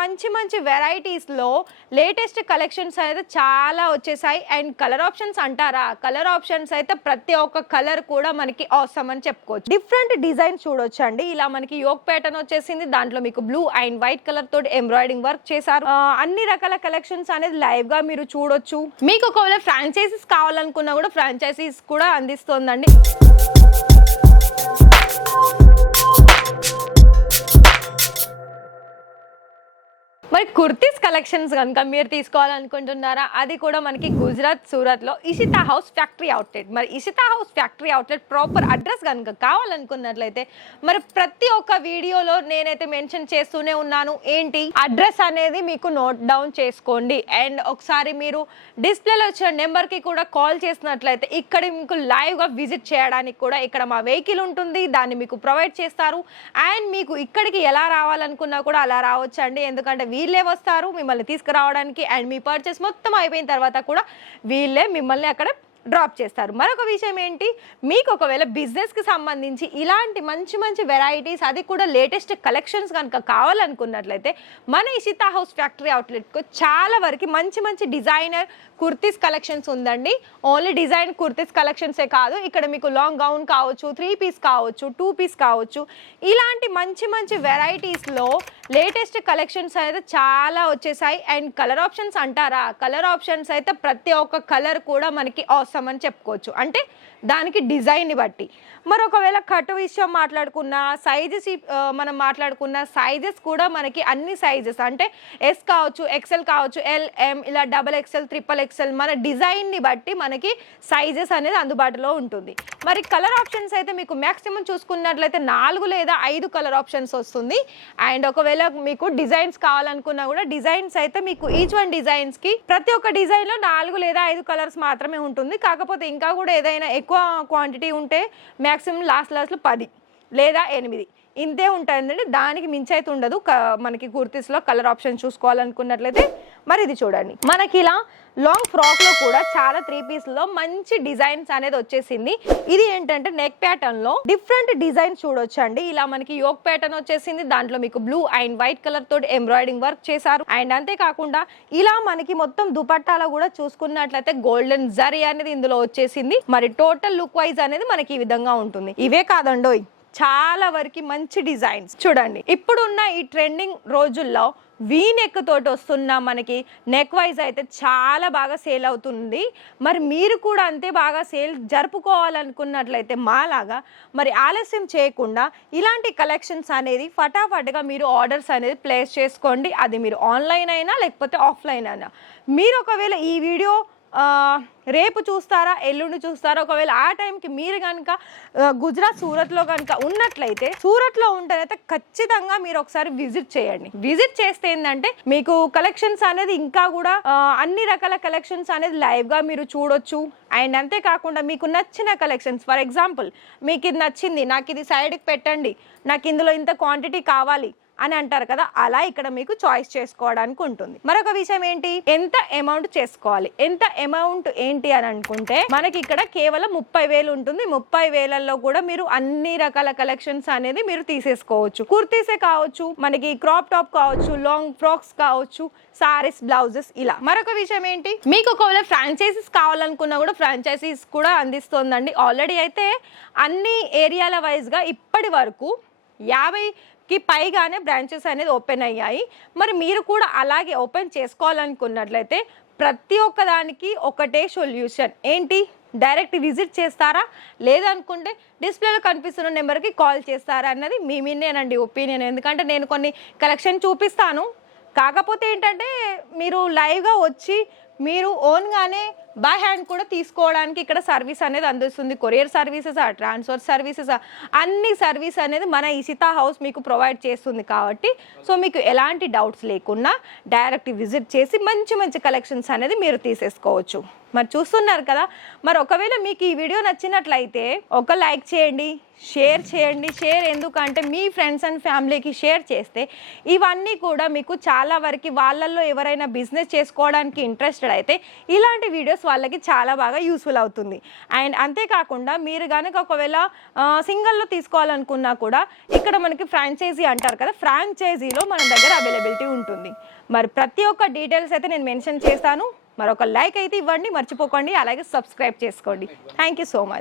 మంచి మంచి వెరైటీస్లో latest collections అనేది చాలా వచ్చేసాయి. అండ్ కలర్ ఆప్షన్స్ అంటారా, కలర్ ఆప్షన్స్ అయితే ప్రతి ఒక్క కలర్ కూడా మనకి అవసరం అని చెప్పుకోవచ్చు. డిఫరెంట్ డిజైన్స్ చూడొచ్చు అండి. ఇలా మనకి యోక్ ప్యాటర్న్ వచ్చేసింది, దాంట్లో మీకు బ్లూ అండ్ వైట్ కలర్ తోటి ఎంబ్రాయిడింగ్ వర్క్ చేశారు. అన్ని రకాల కలెక్షన్స్ అనేది లైవ్ గా మీరు చూడొచ్చు. మీకు ఒకవేళ ఫ్రాంచైజీస్ కావాలనుకున్నా కూడా ఫ్రాంచైజీస్ కూడా అందిస్తోందండి. మరి కుర్తీస్ కలెక్షన్స్ కనుక మీరు తీసుకోవాలనుకుంటున్నారా, అది కూడా మనకి గుజరాత్ సూరత్లో ఇషితా హౌస్ ఫ్యాక్టరీ అవుట్లెట్. మరి Ishita house factory outlet proper address కనుక కావాలనుకున్నట్లయితే మరి ప్రతి ఒక్క వీడియోలో నేనైతే మెన్షన్ చేస్తూనే ఉన్నాను. ఏంటి అడ్రస్ అనేది మీకు నోట్ డౌన్ చేసుకోండి. అండ్ ఒకసారి మీరు డిస్ప్లేలో వచ్చిన నెంబర్కి కూడా కాల్ చేసినట్లయితే ఇక్కడ మీకు లైవ్గా విజిట్ చేయడానికి కూడా ఇక్కడ మా వెహికల్ ఉంటుంది, దాన్ని మీకు ప్రొవైడ్ చేస్తారు. అండ్ మీకు ఇక్కడికి ఎలా రావాలనుకున్నా కూడా అలా రావచ్చండి, ఎందుకంటే వీళ్ళే వస్తారు మిమ్మల్ని తీసుకురావడానికి. అండ్ మీ పర్చేస్ మొత్తం అయిపోయిన తర్వాత కూడా వీళ్ళే మిమ్మల్ని అక్కడ డ్రాప్ చేస్తారు. మరొక విషయం ఏంటి, మీకు ఒకవేళ బిజినెస్కి సంబంధించి ఇలాంటి మంచి మంచి వెరైటీస్, అది కూడా లేటెస్ట్ కలెక్షన్స్ కనుక కావాలనుకున్నట్లయితే మన ఇషితా హౌస్ ఫ్యాక్టరీ అవుట్లెట్కు చాలా వరకు మంచి మంచి డిజైనర్ కుర్తీస్ కలెక్షన్స్ ఉందండి. ఓన్లీ డిజైన్ కుర్తీస్ కలెక్షన్సే కాదు, ఇక్కడ మీకు లాంగ్ గౌన్ కావచ్చు, 3 పీస్ కావచ్చు, 2 పీస్ కావచ్చు, ఇలాంటి మంచి మంచి వెరైటీస్లో లేటెస్ట్ కలెక్షన్స్ అనేది చాలా వచ్చేసాయి. అండ్ కలర్ ఆప్షన్స్ అంటారా, కలర్ ఆప్షన్స్ అయితే ప్రతి ఒక్క కలర్ కూడా మనకి అవసరం అని చెప్పుకోవచ్చు, అంటే దానికి డిజైన్ని బట్టి. మరి ఒకవేళ కట్ విషయం మాట్లాడుకున్న సైజెస్, మనం మాట్లాడుకున్న సైజెస్ కూడా మనకి అన్ని సైజెస్ అంటే ఎస్ కావచ్చు, ఎక్సెల్ కావచ్చు, ఎల్, ఎం, ఇలా XXL, XXL మన డిజైన్ని బట్టి మనకి సైజెస్ అనేది అందుబాటులో ఉంటుంది. మరి కలర్ ఆప్షన్స్ అయితే మీకు మ్యాక్సిమం చూసుకున్నట్లయితే 4 లేదా 5 కలర్ ఆప్షన్స్ వస్తుంది. అండ్ ఒకవేళ మీకు డిజైన్స్ కావాలనుకున్నా కూడా డిజైన్స్ అయితే మీకు ఈచ్ వన్ డిజైన్స్కి ప్రతి ఒక్క డిజైన్లో 4 లేదా 5 కలర్స్ మాత్రమే ఉంటుంది. కాకపోతే ఇంకా కూడా ఏదైనా ఎక్కువ క్వాంటిటీ ఉంటే మ్యాక్సిమం లాస్ట్లో 10 లేదా 8 ఇంతే ఉంటుందండి, దానికి మించి అయితే ఉండదు. మనకి కుర్తీస్లో కలర్ ఆప్షన్ చూసుకోవాలనుకున్నట్లయితే మరి ఇది చూడండి, మనకి ఇలా లాంగ్ ఫ్రాక్లో కూడా చాలా 3 పీస్లో మంచి డిజైన్స్ అనేది వచ్చేసింది. ఇది ఏంటంటే నెక్ ప్యాటర్న్లో డిఫరెంట్ డిజైన్స్ చూడొచ్చు అండి. ఇలా మనకి యోక్ ప్యాటర్న్ వచ్చేసింది, దాంట్లో మీకు బ్లూ అండ్ వైట్ కలర్ తోటి ఎంబ్రాయిడింగ్ వర్క్ చేశారు. అండ్ అంతేకాకుండా ఇలా మనకి మొత్తం దుపట్టాలో కూడా చూసుకున్నట్లయితే గోల్డెన్ జరీ అనేది ఇందులో వచ్చేసింది. మరి టోటల్ లుక్ వైజ్ అనేది మనకి ఈ విధంగా ఉంటుంది. ఇవే కాదండోయ్, చాలా వరకు మంచి డిజైన్స్ చూడండి. ఇప్పుడున్న ఈ ట్రెండింగ్ రోజుల్లో వీ నెక్ తోటి వస్తున్న మనకి నెక్ వైజ్ అయితే చాలా బాగా సేల్ అవుతుంది. మరి మీరు కూడా అంతే బాగా సేల్ జరుపుకోవాలనుకున్నట్లయితే మాలాగా మరి ఆలస్యం చేయకుండా ఇలాంటి కలెక్షన్స్ అనేది ఫటాఫట్గా మీరు ఆర్డర్స్ అనేది ప్లేస్ చేసుకోండి. అది మీరు ఆన్లైన్ అయినా లేకపోతే ఆఫ్లైన్ అయినా. మీరు ఒకవేళ ఈ వీడియో రేపు చూస్తారా, ఎల్లుండి చూస్తారా, ఒకవేళ ఆ టైంకి మీరు కనుక గుజరాత్ సూరత్లో కనుక ఉన్నట్లయితే, సూరత్లో ఉంటేనైతే ఖచ్చితంగా మీరు ఒకసారి విజిట్ చేయండి. విజిట్ చేస్తే ఏంటంటే మీకు కలెక్షన్స్ అనేది ఇంకా కూడా అన్ని రకాల కలెక్షన్స్ అనేది లైవ్గా మీరు చూడొచ్చు. అండ్ అంతేకాకుండా మీకు నచ్చిన కలెక్షన్స్, ఫర్ ఎగ్జాంపుల్ మీకు ఇది నచ్చింది, నాకు ఇది సైడ్కి పెట్టండి, నాకు ఇందులో ఇంత క్వాంటిటీ కావాలి అని అంటారు కదా, అలా ఇక్కడ మీకు చాయిస్ చేసుకోవడానికి ఉంటుంది. మరొక విషయం ఏంటి, ఎంత అమౌంట్ చేసుకోవాలి, ఎంత అమౌంట్ ఏంటి అని అనుకుంటే మనకి ఇక్కడ కేవలం 30,000 ఉంటుంది. 30,000లో కూడా మీరు అన్ని రకాల కలెక్షన్స్ అనేది మీరు తీసేసుకోవచ్చు. కుర్తీసే కావచ్చు, మనకి క్రాప్ టాప్ కావచ్చు, లాంగ్ ఫ్రాక్స్ కావచ్చు, సారీస్, బ్లౌజెస్ ఇలా. మరొక విషయం ఏంటి, మీకు ఒకవేళ ఫ్రాంచైజీస్ కావాలనుకున్నా కూడా ఫ్రాంచైజీస్ కూడా అందిస్తోందండి. ఆల్రెడీ అయితే అన్ని ఏరియాల వైజ్గా ఇప్పటి వరకు 50కి పైగానే బ్రాంచెస్ అనేది ఓపెన్ అయ్యాయి. మరి మీరు కూడా అలాగే ఓపెన్ చేసుకోవాలనుకున్నట్లయితే ప్రతి ఒక్కదానికి ఒకటే సొల్యూషన్ ఏంటి, డైరెక్ట్ విజిట్ చేస్తారా, లేదనుకుంటే డిస్ప్లేలో కనిపిస్తున్న నెంబర్కి కాల్ చేస్తారా అన్నది మీ మీదేనండి ఒపీనియన్. ఎందుకంటే నేను కొన్ని కలెక్షన్ చూపిస్తాను, కాకపోతే ఏంటంటే మీరు లైవ్గా వచ్చి మీరు ఓన్గానే బై హ్యాండ్ కూడా తీసుకోవడానికి ఇక్కడ సర్వీస్ అనేది అందిస్తుంది. కొరియర్ సర్వీసెస్, ట్రాన్స్ఫర్ సర్వీసెస్, అన్ని సర్వీస్ అనేది మన ఇషితా హౌస్ మీకు ప్రొవైడ్ చేస్తుంది. కాబట్టి సో మీకు ఎలాంటి డౌట్స్ లేకుండా డైరెక్ట్ విజిట్ చేసి మంచి మంచి కలెక్షన్స్ అనేది మీరు తీసేసుకోవచ్చు. మరి చూస్తున్నారు కదా, మరి ఒకవేళ మీకు ఈ వీడియో నచ్చినట్లయితే ఒక లైక్ చేయండి, షేర్ చేయండి. షేర్ ఎందుకంటే మీ ఫ్రెండ్స్ అండ్ ఫ్యామిలీకి షేర్ చేస్తే ఇవన్నీ కూడా మీకు చాలా వరకు వాళ్ళల్లో ఎవరైనా బిజినెస్ చేసుకోవడానికి ఇంట్రెస్టెడ్ చూసినట్లయితే ఇలాంటి వీడియోస్ వాళ్ళకి చాలా బాగా యూస్ఫుల్ అవుతుంది. అండ్ అంతేకాకుండా మీరు కనుక ఒకవేళ సింగిల్లో తీసుకోవాలనుకున్నా కూడా ఇక్కడ మనకి ఫ్రాంచైజీ అంటారు కదా, ఫ్రాంచైజీలో మన దగ్గర అవైలబిలిటీ ఉంటుంది. మరి ప్రతి ఒక్క డీటెయిల్స్ అయితే నేను మెన్షన్ చేస్తాను. మరొక లైక్ అయితే ఇవ్వండి మర్చిపోకండి, అలాగే సబ్స్క్రైబ్ చేసుకోండి. Thank you so much.